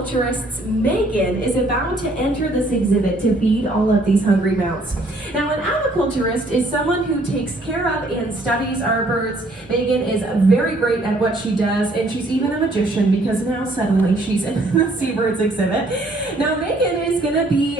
aquaculturist Megan is about to enter this exhibit to feed all of these hungry mouths. Now, an aquaculturist is someone who takes care of and studies our birds. Megan is very great at what she does, and she's even a magician because now suddenly she's in the seabirds exhibit. Now, Megan is going to be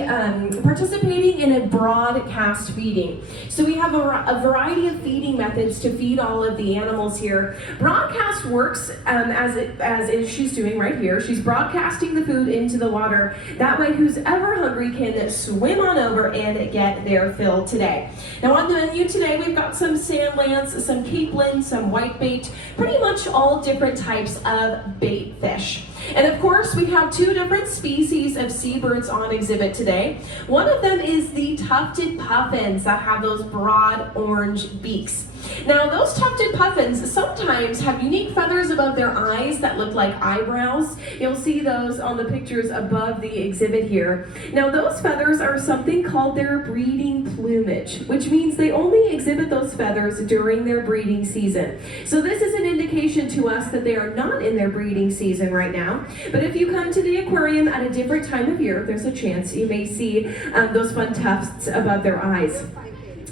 participating in a broadcast feeding. So we have a variety of feeding methods to feed all of the animals here. Broadcast works as she's doing right here. She's broadcasting the food into the water. That way, who's ever hungry can swim on over and get their fill today. Now on the menu today, we've got some sand lance, some capelin, some whitebait, pretty much all different types of bait fish. And of course, we have two different species of seabirds on exhibit today. One of them is the tufted puffins that have those broad orange beaks. Now, those tufted puffins sometimes have unique feathers above their eyes that look like eyebrows. You'll see those on the pictures above the exhibit here. Now, those feathers are something called their breeding plumage, which means they only exhibit those feathers during their breeding season. So this is an indication to us that they are not in their breeding season right now. But if you come to the aquarium at a different time of year, there's a chance you may see those fun tufts above their eyes.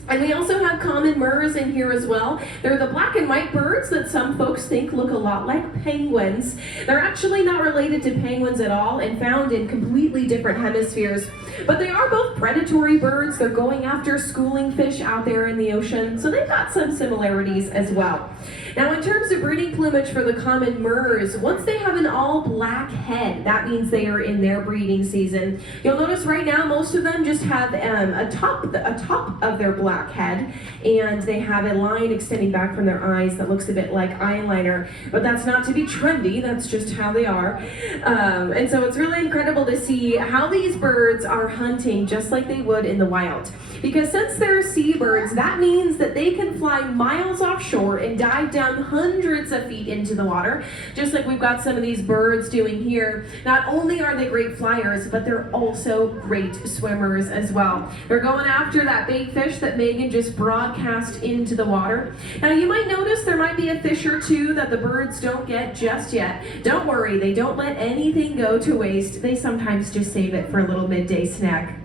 And we also have common murres in here as well. They're the black and white birds that some folks think look a lot like penguins. They're actually not related to penguins at all and found in completely different hemispheres. But they are both predatory birds. They're going after schooling fish out there in the ocean, so they've got some similarities as well. Now, in terms of breeding plumage for the common murres, once they have an all black head, that means they are in their breeding season. You'll notice right now most of them just have a top of their black head, and they have a line extending back from their eyes that looks a bit like eyeliner, but that's not to be trendy, that's just how they are. And so it's really incredible to see how these birds are hunting just like they would in the wild. Because since they're seabirds, that means that they can fly miles offshore and dive down hundreds of feet into the water, just like we've got some of these birds doing here. Not only are they great flyers, but they're also great swimmers as well. They're going after that bait fish that Megan just broadcast into the water. Now you might notice there might be a fish or two that the birds don't get just yet. Don't worry, they don't let anything go to waste. They sometimes just save it for a little midday snack.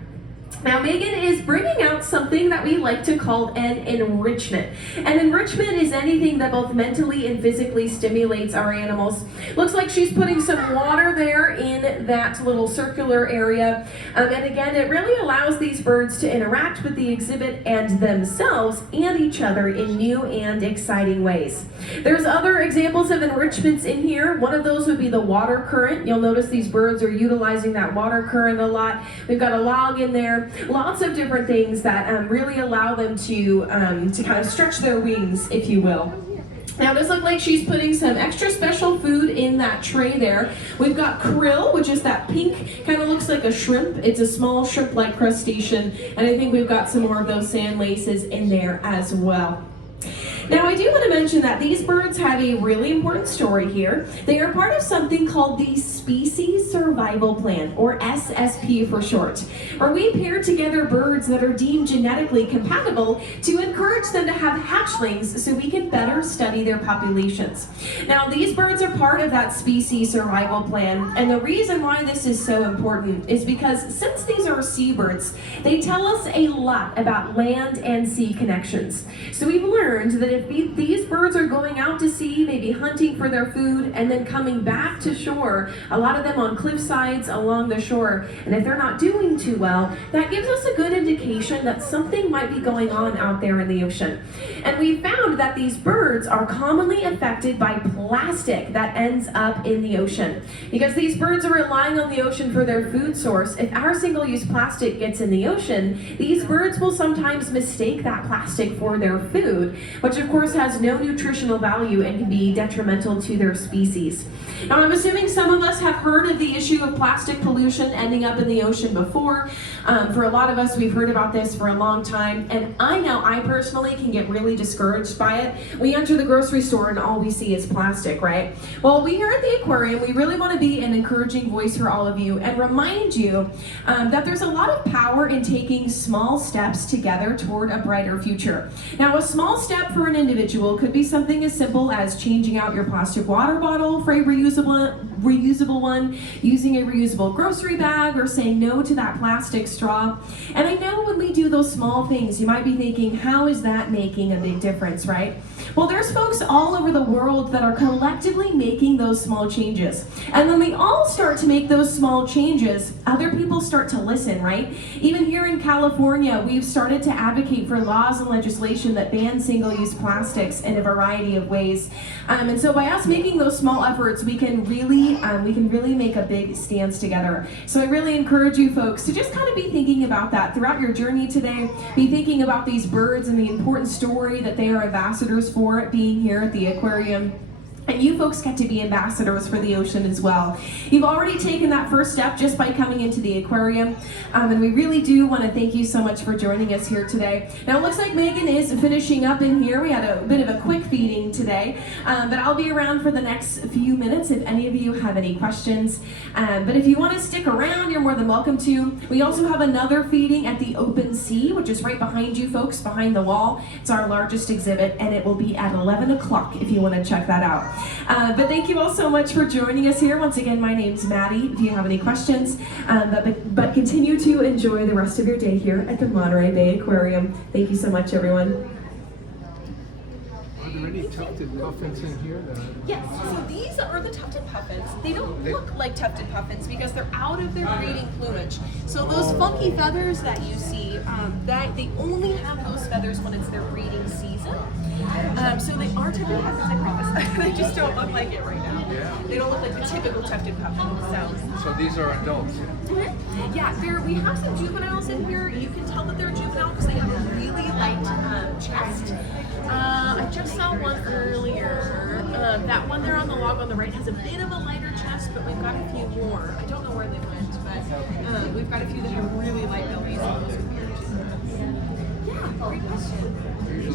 Now, Megan is bringing out something that we like to call an enrichment. An enrichment is anything that both mentally and physically stimulates our animals. Looks like she's putting some water there in that little circular area. And again, it really allows these birds to interact with the exhibit and themselves and each other in new and exciting ways. There's other examples of enrichments in here. One of those would be the water current. You'll notice these birds are utilizing that water current a lot. We've got a log in there. Lots of different things that really allow them to kind of stretch their wings, if you will. Now, it does look like she's putting some extra special food in that tray there. We've got krill, which is that pink, kind of looks like a shrimp. It's a small shrimp-like crustacean, and I think we've got some more of those sand laces in there as well. Now, I do want to mention that these birds have a really important story here. They are part of something called the Species Survival Plan, or SSP for short, where we pair together birds that are deemed genetically compatible to encourage them to have hatchlings so we can better study their populations. Now, these birds are part of that Species Survival Plan, and the reason why this is so important is because since these are seabirds, they tell us a lot about land and sea connections. So we've learned that if these birds are going out to sea, maybe hunting for their food, and then coming back to shore, a lot of them on cliff sides along the shore, and if they're not doing too well, that gives us a good indication that something might be going on out there in the ocean. And we found that these birds are commonly affected by plastic that ends up in the ocean. Because these birds are relying on the ocean for their food source, if our single-use plastic gets in the ocean, these birds will sometimes mistake that plastic for their food, which of course has no nutritional value and can be detrimental to their species. Now, I'm assuming some of us have heard of the issue of plastic pollution ending up in the ocean before. For a lot of us, we've heard about this for a long time, and I know I personally can get really discouraged by it. We enter the grocery store and all we see is plastic, right? Well, we here at the Aquarium, we really want to be an encouraging voice for all of you and remind you that there's a lot of power in taking small steps together toward a brighter future. Now, a small step for an individual could be something as simple as changing out your plastic water bottle for a reusable one, using a reusable grocery bag, or saying no to that plastic straw. And I know when we do those small things, you might be thinking, how is that making a big difference, right? Well, there's folks all over the world that are collectively making those small changes. And when we all start to make those small changes, other people start to listen, right? Even here in California, we've started to advocate for laws and legislation that ban single-use plastics in a variety of ways. And so by us making those small efforts, we can really make a big stance together. So I really encourage you folks to just kind of be thinking about that throughout your journey today. Be thinking about these birds and the important story that they are ambassadors for being here at the aquarium. And you folks get to be ambassadors for the ocean as well. You've already taken that first step just by coming into the aquarium. And we really do want to thank you so much for joining us here today. Now it looks like Megan is finishing up in here. We had a bit of a quick feeding today. But I'll be around for the next few minutes if any of you have any questions. But if you want to stick around, you're more than welcome to. We also have another feeding at the open sea, which is right behind you folks, behind the wall. It's our largest exhibit, and it will be at 11 o'clock if you want to check that out. But thank you all so much for joining us here. Once again, my name's Maddie, if you have any questions. But continue to enjoy the rest of your day here at the Monterey Bay Aquarium. Thank you so much, everyone. Are there any tufted puffins in here? Yes, so these are the tufted puffins. They don't look like tufted puffins because they're out of their breeding plumage. So those funky feathers that you see, they only have those feathers when it's their breeding season. So they are tufted puffins, I promise. They just don't look like it right now. Yeah. They don't look like the typical tufted puffin. So these are adults? Yeah, we have some juveniles in here. You can tell that they're juvenile because they have a really light chest. I just saw one earlier. That one there on the log on the right has a bit of a lighter chest, but we've got a few more. I don't know where they went, but we've got a few that have really light bellies. And those would be our juveniles. Yeah, great question.